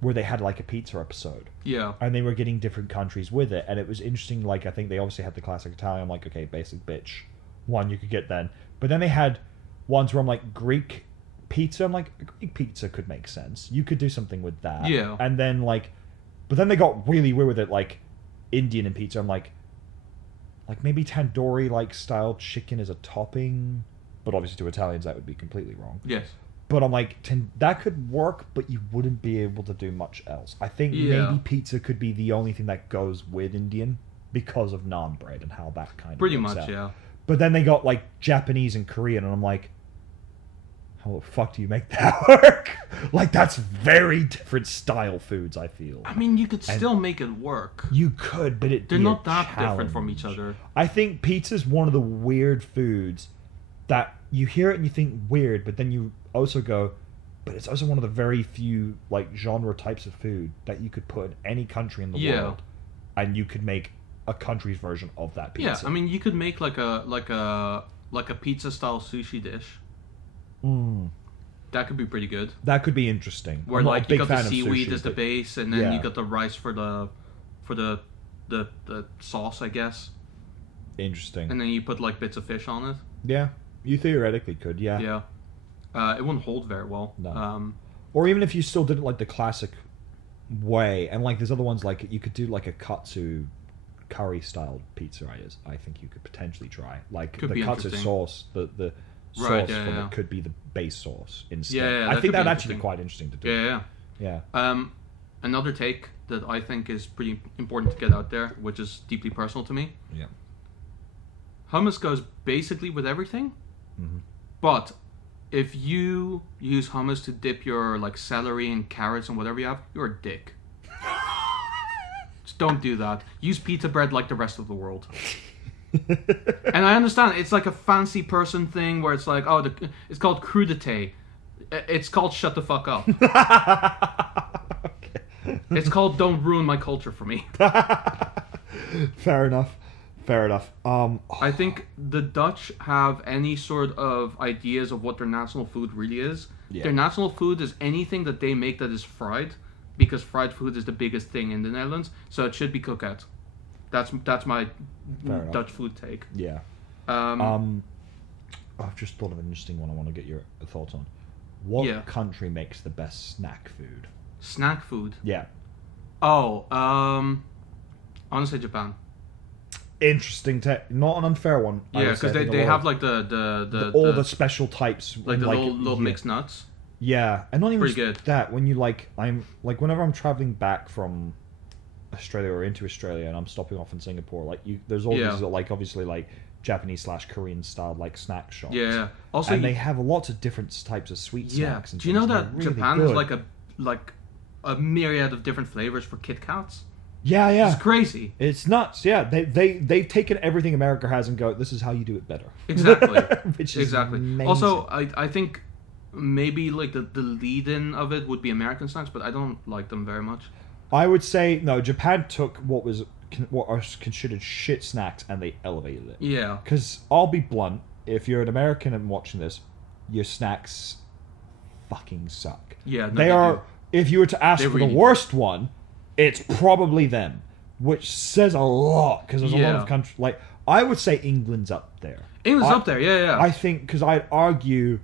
where they had like a pizza episode. Yeah. And they were getting different countries with it, and it was interesting. Like I think they obviously had the classic Italian. I'm like, okay, basic bitch, one you could get then, but then they had ones where I'm like Greek pizza. I'm like, Greek pizza could make sense. You could do something with that. Yeah. And then like, but then they got really weird with it, like Indian and pizza. I'm like maybe tandoori like style chicken is a topping, but obviously to Italians that would be completely wrong. Yes. But I'm like, that could work, but you wouldn't be able to do much else. I think maybe pizza could be the only thing that goes with Indian because of naan bread and how that kind of pretty works much out. Yeah. But then they got like Japanese and Korean, and I'm like, how the fuck do you make that work? Like, that's very different style foods, I feel. I mean, you could still make it work. You could, but they're not that different from each other. I think pizza's one of the weird foods that you hear it and you think weird, but then you also go, but it's also one of the very few like genre types of food that you could put in any country in the world, and you could make a country's version of that pizza. Yeah, I mean, you could make like a pizza style sushi dish. That could be pretty good. That could be interesting. Where like you got the seaweed as the base, and then you got the rice for the sauce, I guess. Interesting. And then you put like bits of fish on it. Yeah, you theoretically could. Yeah. Yeah. It wouldn't hold very well. No. Or even if you still did it like the classic way, and like there's other ones like you could do like a katsu curry style pizza. I think you could potentially try like the katsu sauce. The sauce from it could be the base sauce instead. Yeah, I think that'd actually be quite interesting to do. Yeah. Another take that I think is pretty important to get out there, which is deeply personal to me. Yeah. Hummus goes basically with everything, but if you use hummus to dip your like celery and carrots and whatever you have, you're a dick. Just don't do that. Use pita bread like the rest of the world. And I understand it's like a fancy person thing where it's like, oh, it's called crudité. It's called shut the fuck up. It's called don't ruin my culture for me. Fair enough. Fair enough. I think the Dutch have any sort of ideas of what their national food really is. Yeah. Their national food is anything that they make that is fried, because fried food is the biggest thing in the Netherlands. So it should be cooked. That's my Fair enough. Dutch food take. Yeah. Um, I've just thought of an interesting one I want to get your thoughts on. What Yeah. country makes the best snack food? Snack food. Yeah. Oh, I want to say Japan. Interesting. Not an unfair one. I Yeah, would say. because I think they a lot have of- like the all the special types. like the little yeah. mixed nuts. Yeah, and not even Pretty just good. that. When you whenever I'm traveling back from Australia or into Australia, and I'm stopping off in Singapore, there's all Yeah. these obviously Japanese / Korean style like snack shops. Yeah. Also, and they have lots of different types of sweet yeah. snacks. And Do you know things, and that they're really Japan good. is like a myriad of different flavors for Kit Kats? Yeah, yeah. It's crazy. It's nuts. Yeah, they've taken everything America has and go, this is how you do it better. Exactly. Which is Exactly. amazing. Also, I think maybe like the lead-in of it would be American snacks, but I don't like them very much. I would say no. Japan took what are considered shit snacks and they elevated it. Yeah. Because I'll be blunt, if you're an American and watching this, your snacks fucking suck. Yeah. No, They are. do. If you were to ask They for really the do. worst one, it's probably them, which says a lot because there's a lot Yeah. of countries. Like I would say England's up there. England's I- up there. Yeah, yeah. I think because I'd argue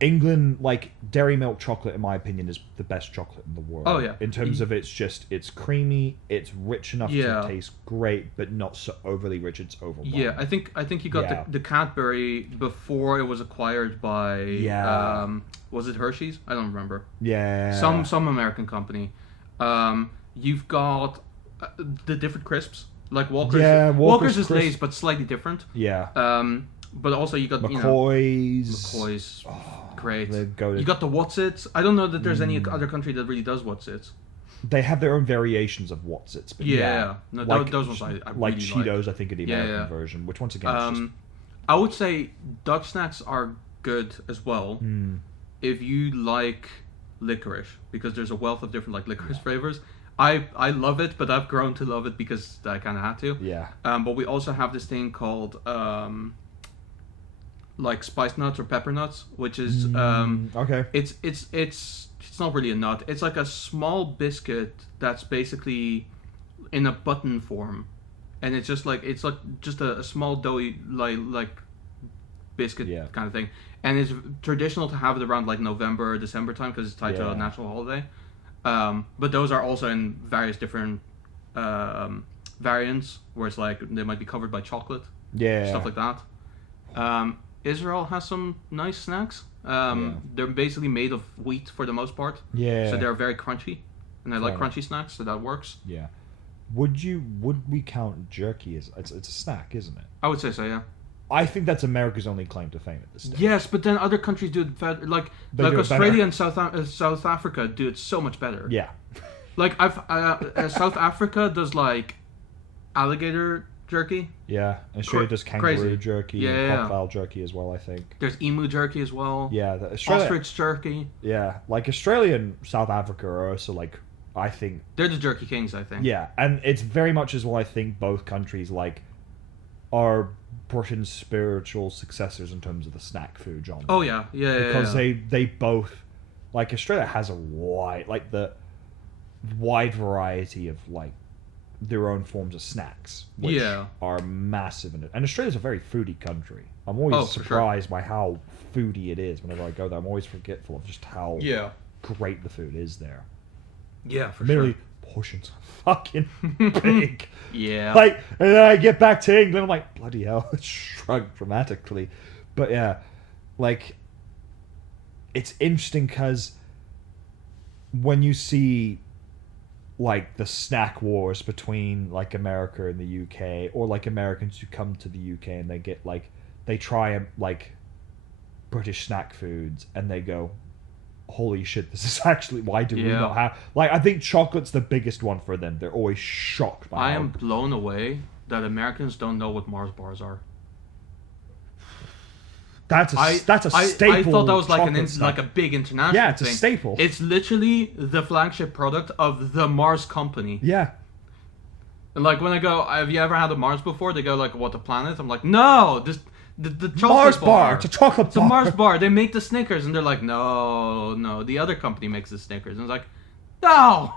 England, like dairy milk chocolate, in my opinion, is the best chocolate in the world. Oh, yeah. In terms of it's creamy, it's rich enough Yeah. to taste great, but not so overly rich. It's overwhelming. Yeah, I think you got Yeah. the Cadbury before it was acquired by Yeah. Was it Hershey's? I don't remember. Yeah. Some American company. You've got the different crisps like Walker's. Yeah, Walker's is crisp. Lay's, but slightly different. Yeah. But also you got McCoy's. McCoy's. Great. they go to- You got the What's-Its. I don't know that there's any other country that really does What's-Its. They have their own variations of What's-Its. But Yeah. No, those ones I like really Cheetos, I think, are the Yeah, American yeah. version, which once again is just I would say Dutch snacks are good as well Hmm. if you like licorice, because there's a wealth of different like licorice flavors. I love it, but I've grown to love it because I kind of had to. yeah. But we also have this thing called like spice nuts or pepper nuts, which is Okay. it's not really a nut. It's like a small biscuit that's basically in a button form, and it's like just a small doughy like biscuit Yeah. kind of thing. And it's traditional to have it around like November or December time because it's tied to Yeah. a national holiday. But those are also in various different variants, where it's like they might be covered by chocolate, Yeah. stuff like that. Israel has some nice snacks. Yeah. They're basically made of wheat for the most part, Yeah. so they're very crunchy, and I like Fair enough. crunchy snacks, so that works. Yeah. Would we count jerky as it's a snack, isn't it? I would say so, yeah. I think that's America's only claim to fame at this stage. Yes, but then other countries do it better. Like They do it Australia better. and South Africa do it so much better. Yeah. Like South Africa does like alligator jerky. Yeah. Australia does kangaroo crazy. jerky Yeah, and yeah. crocodile jerky as well, I think. There's emu jerky as well. Yeah, Australia. Ostrich jerky. Yeah, like Australia and South Africa are also like I think They're the jerky kings, I think. yeah, and it's very much as well I think both countries like are Britain's spiritual successors in terms of the snack food genre. Oh yeah, yeah. because yeah. they both like Australia has a wide variety of like their own forms of snacks, which Yeah. are massive in it. And Australia's a very foodie country. I'm always Oh, for sure. surprised by how foodie it is whenever I go there. I'm always forgetful of just how Yeah. great the food is there. Yeah, for Admittedly, sure. portions are fucking big. Yeah. Like, and then I get back to England, I'm like, bloody hell, it shrunk dramatically. But yeah, like, it's interesting because when you see, like, the snack wars between, like, America and the UK, or, like, Americans who come to the UK and they get, like, they try, like, British snack foods, and they go, holy shit, this is actually, why do we Yeah. not have, like, I think chocolate's the biggest one for them. They're always shocked by I how am blown away that Americans don't know what Mars bars are. That's a staple. I thought that was like chocolate snack. like a big international Yeah, it's thing. a staple. It's literally the flagship product of the Mars company. Yeah. And like when I go, have you ever had a Mars before? They go like, what, the planet? I'm like, no, this the chocolate Mars bar. bar. It's a chocolate It's a bar. Mars bar. They make the Snickers, and they're like, no, the other company makes the Snickers. And it's like, no,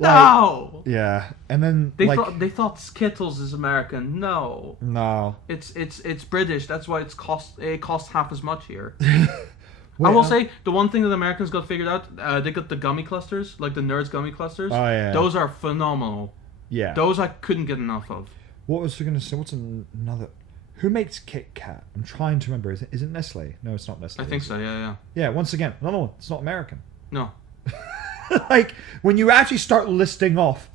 no. Yeah, and then They thought Skittles is American. No, no. it's British. That's why it costs half as much here. Wait, I will say the one thing that Americans got figured out, they got the gummy clusters, like the Nerds gummy clusters. Oh, yeah. Those are phenomenal. Yeah. Those I couldn't get enough of. What was I going to say? What's another? Who makes Kit Kat? I'm trying to remember. Is it Nestle? No, it's not Nestle. I think is so. it? Yeah. Yeah. Once again, another one. It's not American. No. Like when you actually start listing off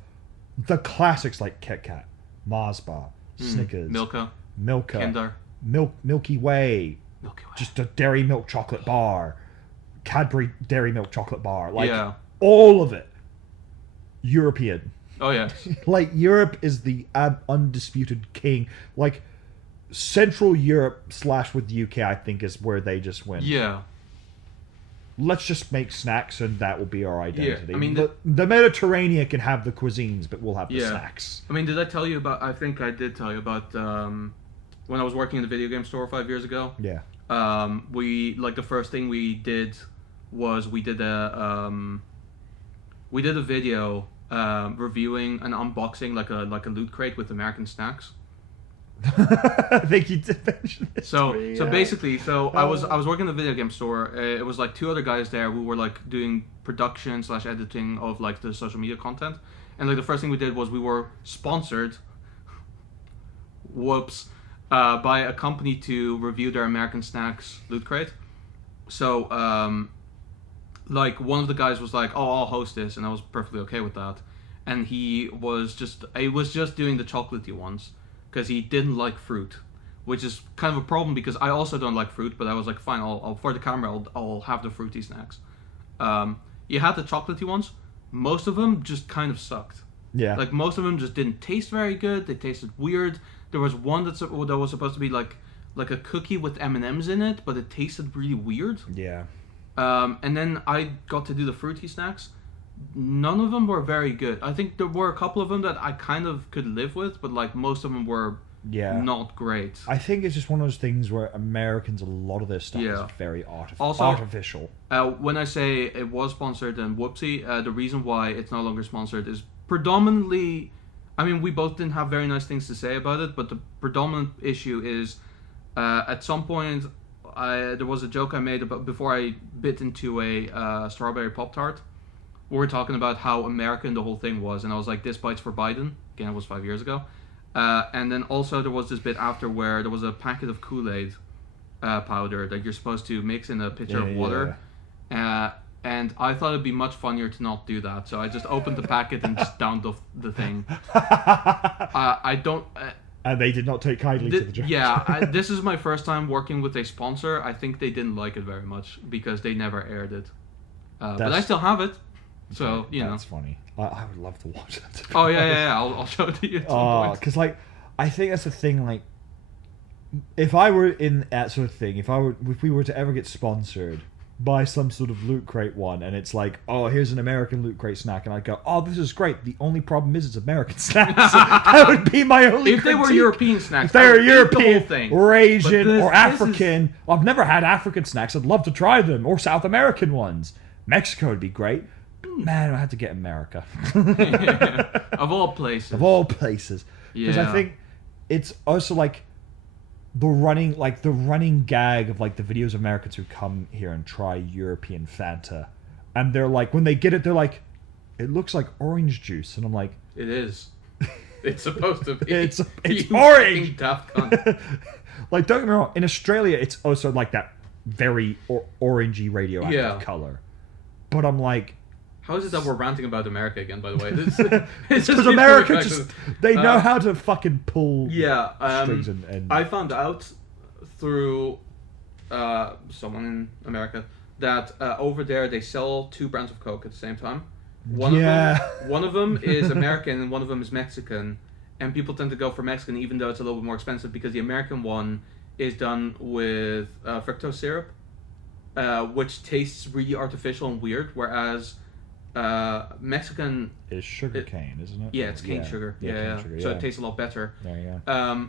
the classics like Kit Kat, Mars bar, Snickers, Milka. Milka, Kinder. Milky Way, Milky Way. just a dairy milk chocolate bar, Cadbury dairy milk chocolate bar, like Yeah. all of it. European. Oh yeah. Like Europe is the undisputed king. Like Central Europe / with the UK, I think is where they just win. Yeah. Let's just make snacks and that will be our identity. I mean, the Mediterranean can have the cuisines, but we'll have the Yeah. snacks. I mean, did I tell you about? I think I did tell you about when I was working in the video game store 5 years ago. Yeah. We like the first thing we did was we did a video reviewing and unboxing like a loot crate with American snacks. I think you did mention this. So to me, so yeah. basically, I was working in the video game store. It was like two other guys there who were like doing production / editing of like the social media content, and like the first thing we did was we were sponsored. Whoops. By a company to review their American Snacks loot crate. So, like one of the guys was like, "Oh, I'll host this," and I was perfectly okay with that. And he was just doing the chocolatey ones because he didn't like fruit, which is kind of a problem because I also don't like fruit. But I was like, fine, I'll for the camera, I'll have the fruity snacks. You had the chocolatey ones. Most of them just kind of sucked. Yeah. Like most of them just didn't taste very good. They tasted weird. There was one that was supposed to be like a cookie with M&Ms in it, but it tasted really weird. Yeah. And then I got to do the fruity snacks. None of them were very good. I think there were a couple of them that I kind of could live with, but like most of them were Yeah. not great. I think it's just one of those things where Americans, a lot of their stuff Yeah. is very Also- artificial. When I say it was sponsored and whoopsie, the reason why it's no longer sponsored is predominantly, I mean, we both didn't have very nice things to say about it, but the predominant issue is at some point there was a joke I made about before I bit into a strawberry Pop-Tart. We were talking about how American the whole thing was, and I was like, this bites for Biden. Again, it was 5 years ago. And then also there was this bit after where there was a packet of Kool-Aid powder that you're supposed to mix in a pitcher of water. And I thought it'd be much funnier to not do that, so I just opened the packet and just downed the thing. I don't... And they did not take kindly to the joke. Yeah, this is my first time working with a sponsor. I think they didn't like it very much because they never aired it. But I still have it, so, you know. That's funny. I would love to watch that. Oh, yeah. I'll show it to you at some point. Because, like, I think that's the thing, like, if I were in that sort of thing, if we were to ever get sponsored by some sort of Loot Crate one, and it's like, oh, here's an American Loot Crate snack, and I'd go, oh, this is great. The only problem is it's American snacks. That would be my only If they were critique. European snacks, If they I were would eat the European whole thing. or Asian But this or is- African, I've never had African snacks. I'd love to try them, or South American ones. Mexico would be great. Man, I had to get America. Of all places. Of all places. Because I Yeah. think it's also like the running gag of like the videos of Americans who come here and try European Fanta, and they're like, when they get it, they're like, it looks like orange juice, and I'm like, It is. It's supposed to be. It's You orange! fucking daft cunt. like, don't get me wrong, in Australia it's also like that very orangey radioactive Yeah. color, but I'm like, How is it that we're ranting about America again, by the way? It's because just America back just to- they know how to fucking pull Yeah, strings and I found out through someone in America that over there they sell two brands of Coke at the same time. One of them is American and one of them is Mexican, and people tend to go for Mexican, even though it's a little bit more expensive, because the American one is done with fructose syrup, which tastes really artificial and weird, whereas Mexican It's sugar cane, isn't it? yeah, it's cane sugar. cane sugar, So it tastes a lot better. There you go.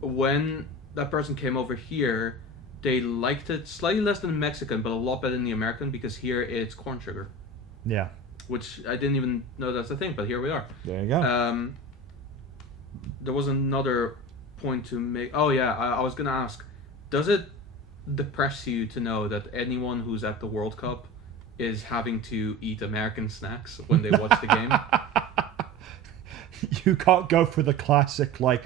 When that person came over here, they liked it slightly less than Mexican, but a lot better than the American, because here it's corn sugar, Yeah. which I didn't even know that's a thing, but here we are. There you go. There was another point to make. Oh yeah, I was gonna ask, does it depress you to know that anyone who's at the World Cup is having to eat American snacks when they watch the game? You can't go for the classic like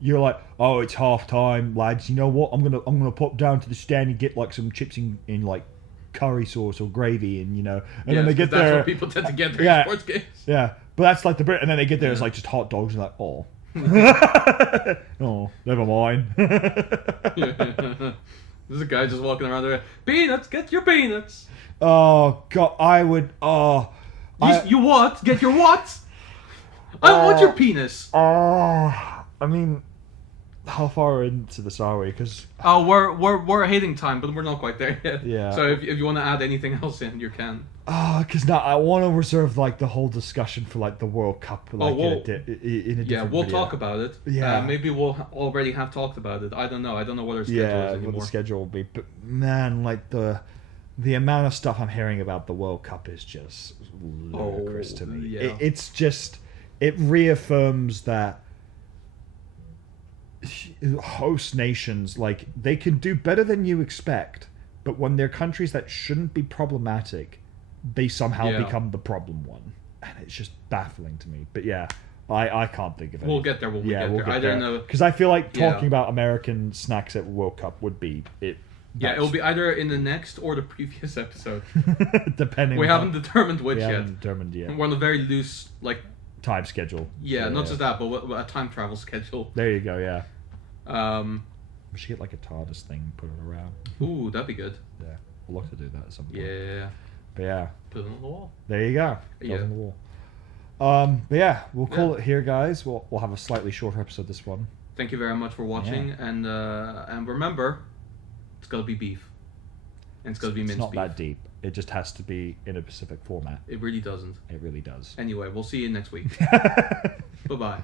you're like, oh, it's half time, lads. You know what? I'm gonna pop down to the stand and get like some chips in like curry sauce or gravy, and and then they get that's there. what people tend to get their Yeah. sports games. Yeah, but that's like the Brit, and then they get there. It's like just hot dogs, and like, oh, oh, never mind. There's a guy just walking around there. Peanuts, get your peanuts. Oh God, I would. Oh, You what? Get your what? I want your penis. I mean, how far into this are we? Because Oh, we're hitting time, but we're not quite there yet. Yeah. So if you want to add anything else in, you can. now I want to reserve like the whole discussion for like the World Cup, like we'll- in a different Yeah, we'll video. talk about it. Yeah. Maybe we'll already have talked about it. I don't know. I don't know what our schedule Yeah, is what anymore. the schedule will be. But man, like the amount of stuff I'm hearing about the World Cup is just ludicrous to me. yeah. It's just it reaffirms that host nations, like, they can do better than you expect, but when they're countries that shouldn't be problematic, they somehow Yeah. become the problem one, and it's just baffling to me. But yeah, I can't think of it. We'll get there when we get there. I don't know. because I feel like Yeah. talking about American snacks at World Cup would be it. Yeah, it'll be either in the next or the previous episode. depending. We on- haven't determined which we yet. haven't determined yet. We're on a very loose, like, Time schedule. yeah, not just that, but a time travel schedule. There you go. Yeah, Um, we should get like a TARDIS thing, put it around. ooh, that'd be good. Yeah, we'll look to do that at some point. Yeah, But yeah, put it on the wall. there you go. Goes Yeah. on the wall. But yeah, we'll call it here, guys. We'll have a slightly shorter episode this one. Thank you very much for watching, and remember, it's gotta be beef, and it's gotta be It's minced not beef. that deep. It just has to be in a specific format. It really doesn't. It really does. Anyway, we'll see you next week. Bye bye.